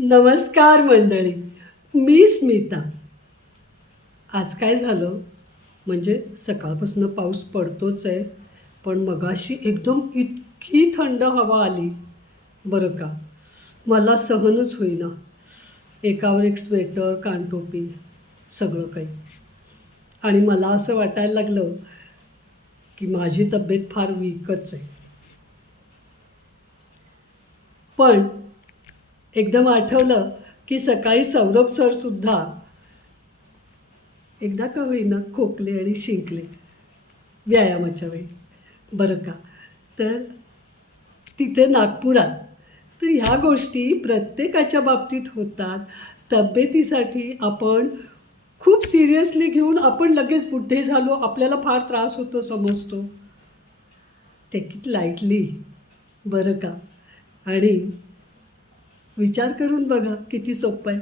नमस्कार मंडळी मी स्मिता. आज काय झालं? म्हणजे सकाळपासून पाऊस पडतोच आहे पण मगाशी एकदम इतकी थंड हवा आली. बरं का? मला सहनच होईना. एकावर एक स्वेटर कानटोपी सगळं काही. आणि मला असं वाटायला लागलं की माझी तब्येत फार वीकच आहे. पण एकदम आठवलं की सकाळी सौरभ सरसुद्धा एकदा का होईना खोकले आणि शिंकले व्यायामाच्या वेळी. बरं का? तर तिथे नागपुरात. तर ह्या गोष्टी प्रत्येकाच्या बाबतीत होतात. तब्येतीसाठी आपण खूप सिरियसली घेऊन आपण लगेच बुद्धे झालो आपल्याला फार त्रास होतो समजतो. टेक इट लाईटली बरं का? आणि विचार करून बघा किती सोपं आहे.